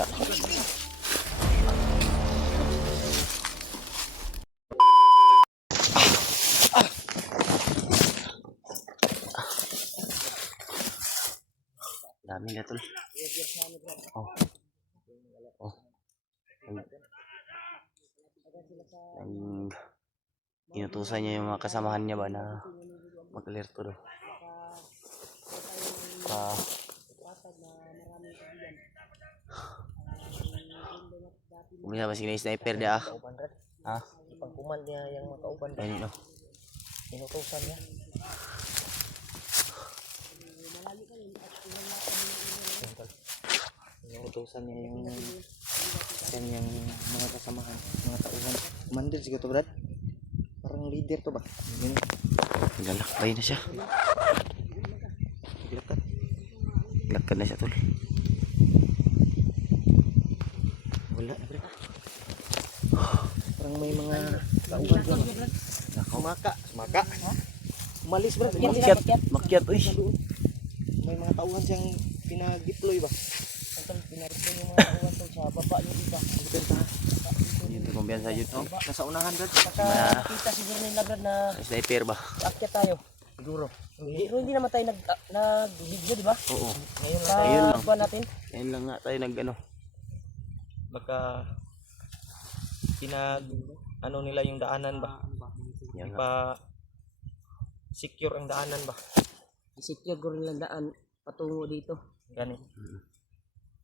kita. Dami na tol. Oh. Oh. Inutusan niya yung mga kasamahan niya ba na mag-alerto daw. Kumisa ba sila sniper dia? Ha? Ipangkuman niya yung mga kauban. Ayun no. Inutusan niya. Inutusan niya yung kanyang mga kasamahan, mga tauhan. Commander siguro to, Brad. Parang leader to ba? Yun. Galakbay na siya. Lakat. Lakad na siya tol. Wala na, Brad. Parang may mga tauhan to. Sumaka. Sumaka. Umalis, Brad. Makyat uy. May mga tauhan siyang pinag-deploy ba? Pinarito yung mga tauhan to sa baba yung iba. Yun to kumpiyansa yun. Oh. Nasa unahan, Brad. Kita siguro nila, Brad, na Sniper ba? akyat tayo. Siguro. Pero hindi naman tayo nag-video, di ba? Oo. Ngayon Sa lang Ayun lang. buwan natin. Ayun lang nga tayo nag ano. baka ano nila yung daanan ba? Yan nga. Ipa secure ang daanan ba? Secure ko rin lang daan patungo dito. Gani.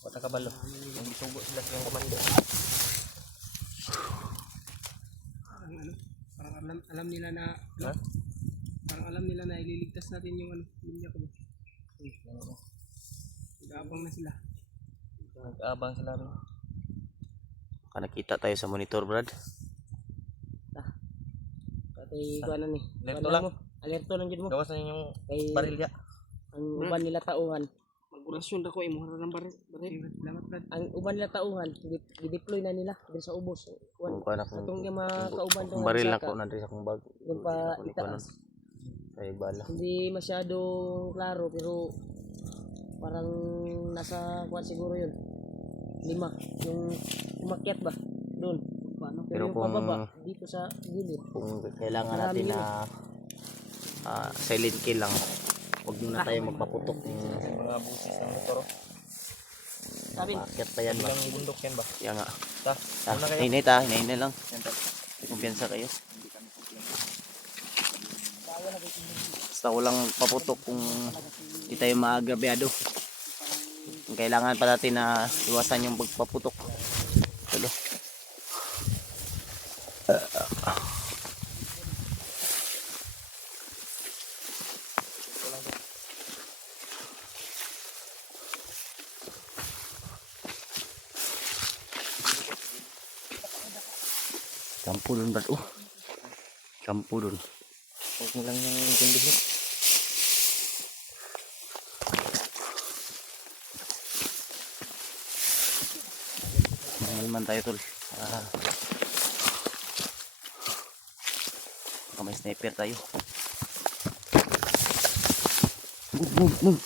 Wala kabalo. Yung isugo sila sa yung komando. Parang alam nila na Ha? parang alam nila na ililigtas natin yung linya ko. Nag-aabang na sila. Nag-aabang sila rin. Baka nakita tayo sa monitor Brad. Pati ko ano ni. Alerto lang. Alerto lang jud mo. Gawas na yung Kay barilya. ang uban nila tauhan. Mag-orasyon ako imuha ng baril. Salamat, Brad. Ang uban nila tauhan, i-deploy na nila dito sa ubos. Kung paano kung Atong yung mga kauban kung baril na ko nandito sa kong bag. yung pa Ako ni Kuanon. itaas. Ay bala. Hindi masyadong klaro pero parang nasa kuwan siguro yun. 5 yung umakyat ba doon. Pero Pero yung kung pababa dito sa gilid. kung kailangan natin na silent kill lang. Huwag muna tayo magpaputok ng Mga busis ng motor. Sabi, maakyat pa yan ba? Ilang bundok yan ba? Yan nga. Ta. Una kayo. Hinay ta, hinay lang. Kumpiyansa kayo. Basta walang paputok kung di tayo maagrabyado. Kailangan pa natin na iwasan yung pagpaputok. Tulo. Kampo dun Brad. Kampo dun. Huwag mo lang yung intindihin. Mangalman tayo tol. Baka may sniper tayo. Move.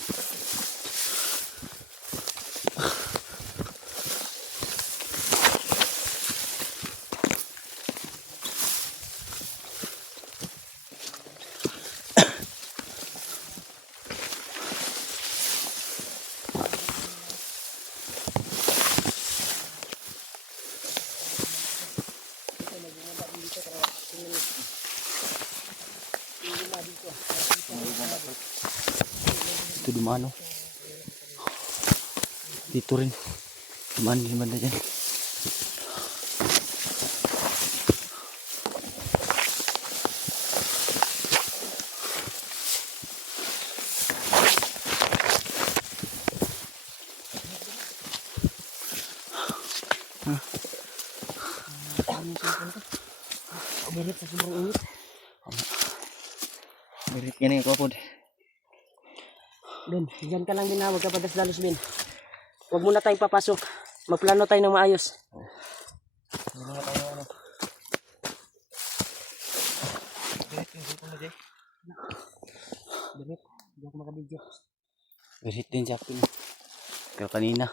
Ito dumaan oh. Dito rin. Dumaan din banda dyan. birit sa sobrang init. Birit yan yung kapod. Ben, diyan ka lang din na, huwag ka padas-dalos Ben. Huwag muna tayong papasok. Magplano tayo ng maayos. Hindi nga tayo ano. Birit yung sipo mo, Jay. Birit, hindi ako makabidyo. Birit din sa akin. Pero kanina.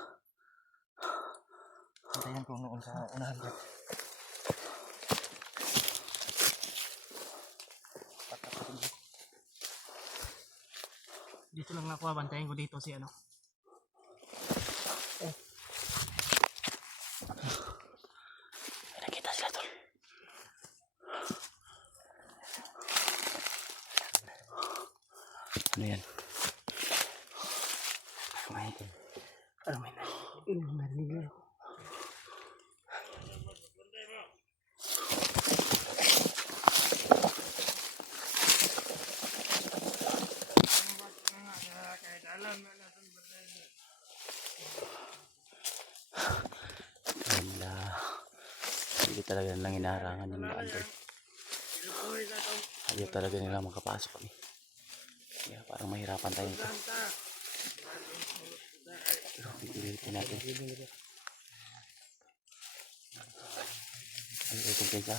Bantayan ko noon sa unahan, Brad. Dito lang ako, bantayan ko dito si ano. May nakita sila tol. Ano yan? Ano may narinig ako. Wala. Hindi talaga nilang inaharangan yung daan tol. Ayaw talaga nila makapasok kami. Kaya parang mahirapan tayo nito. Pero pipilitin natin. Ano ito kaysa?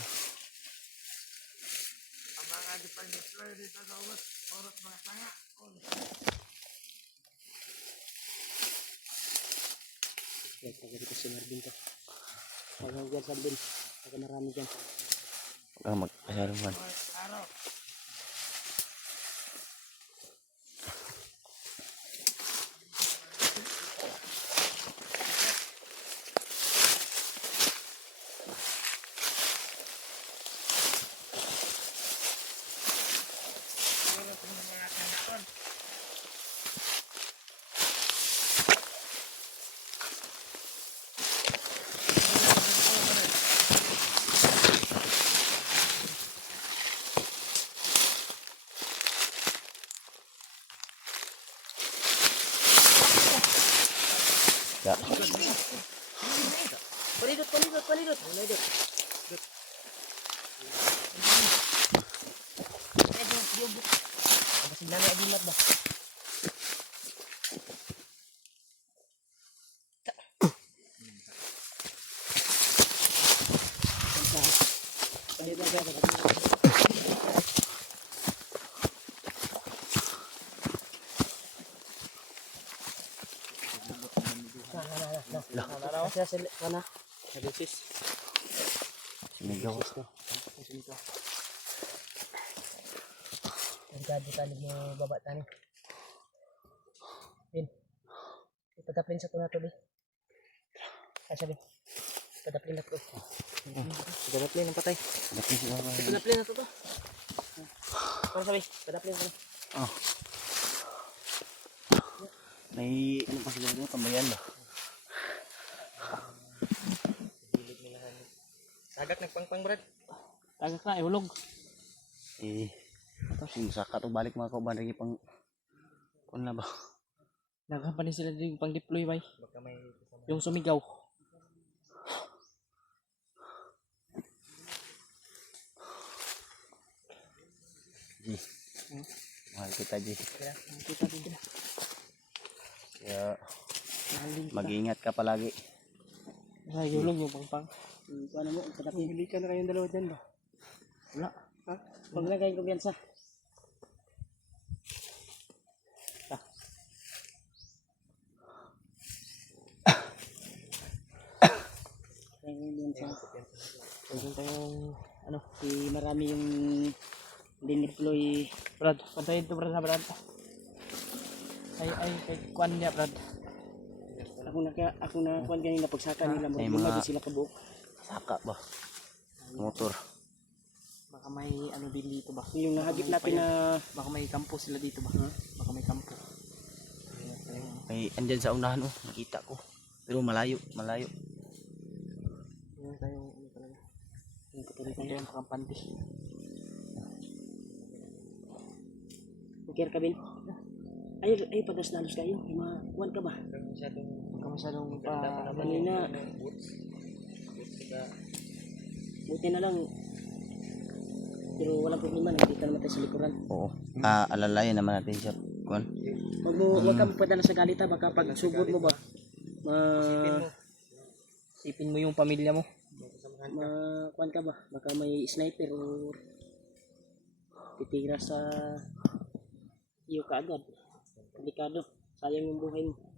Kaya taga dito si Marvin to. Huwag dyan sa bin. Taga marami dyan. Huwag kang magpasaluhan. Ya. Palidot, palidot, palidot. Palidot. Apa sih nanya adimat bah? Saya selek mana? Ada sis. Sumigaw. Jadi tadi mo baba tani. Bin. Itadapin sa tunato di. Asa bin. Itadapin na to. Gadapin ang patay. Itadapin na to to. Para sabi, itadapin na. Oh. May ano pa sila doon? Kambayan ba? Tagak nagpangpang, Brad. Tagak na, ihulog. Eh, tapos yung saka to balik mga kauban rin pang kung na ba? Nagkapanin sila din pang deploy bay. Baka may Yung sumigaw. Ji. Mahal kita Ji. Kita din sila. Kaya Mahalin kita. mag-iingat ka palagi. Ay, ihulog yung pangpang. Ano mo, itadapin. Hindi ka na kayong dalawa dyan ba? Wala. Ha? Paglagay ko sa. Meron tayong ano, Si marami yung dineploy. Brad, pantayin to Brad ha Brad. Ay, kay Kwan niya Brad. Ako na kuan ganina pagsaka nila mo. May Lumagi mga- sila kabuok. Saka ba? Motor. Baka may ano din dito ba? Yung nahagip natin na Baka may kampo sila dito ba? Baka may kampo. May andyan sa unahan oh, nakita ko. Pero malayo, malayo. Meron tayong ano talaga. yung katuloy Meron tayong pakampante. Okay ka bin. Ay pagas nalos kayo. May mga kuan ka ba? Baka masyadong pa... Kanina. Buti na lang. Pero walang problema. Nagkita naman tayo sa likuran. Oo. Alalayan naman natin siya. Kuan. Huwag ka magpadala sa galita. Baka pag sugod mo ba. Sipin mo yung pamilya mo. Kuan ka ba? Baka may sniper o titira sa iyo kaagad. Delikado. Sayang yung buhay mo.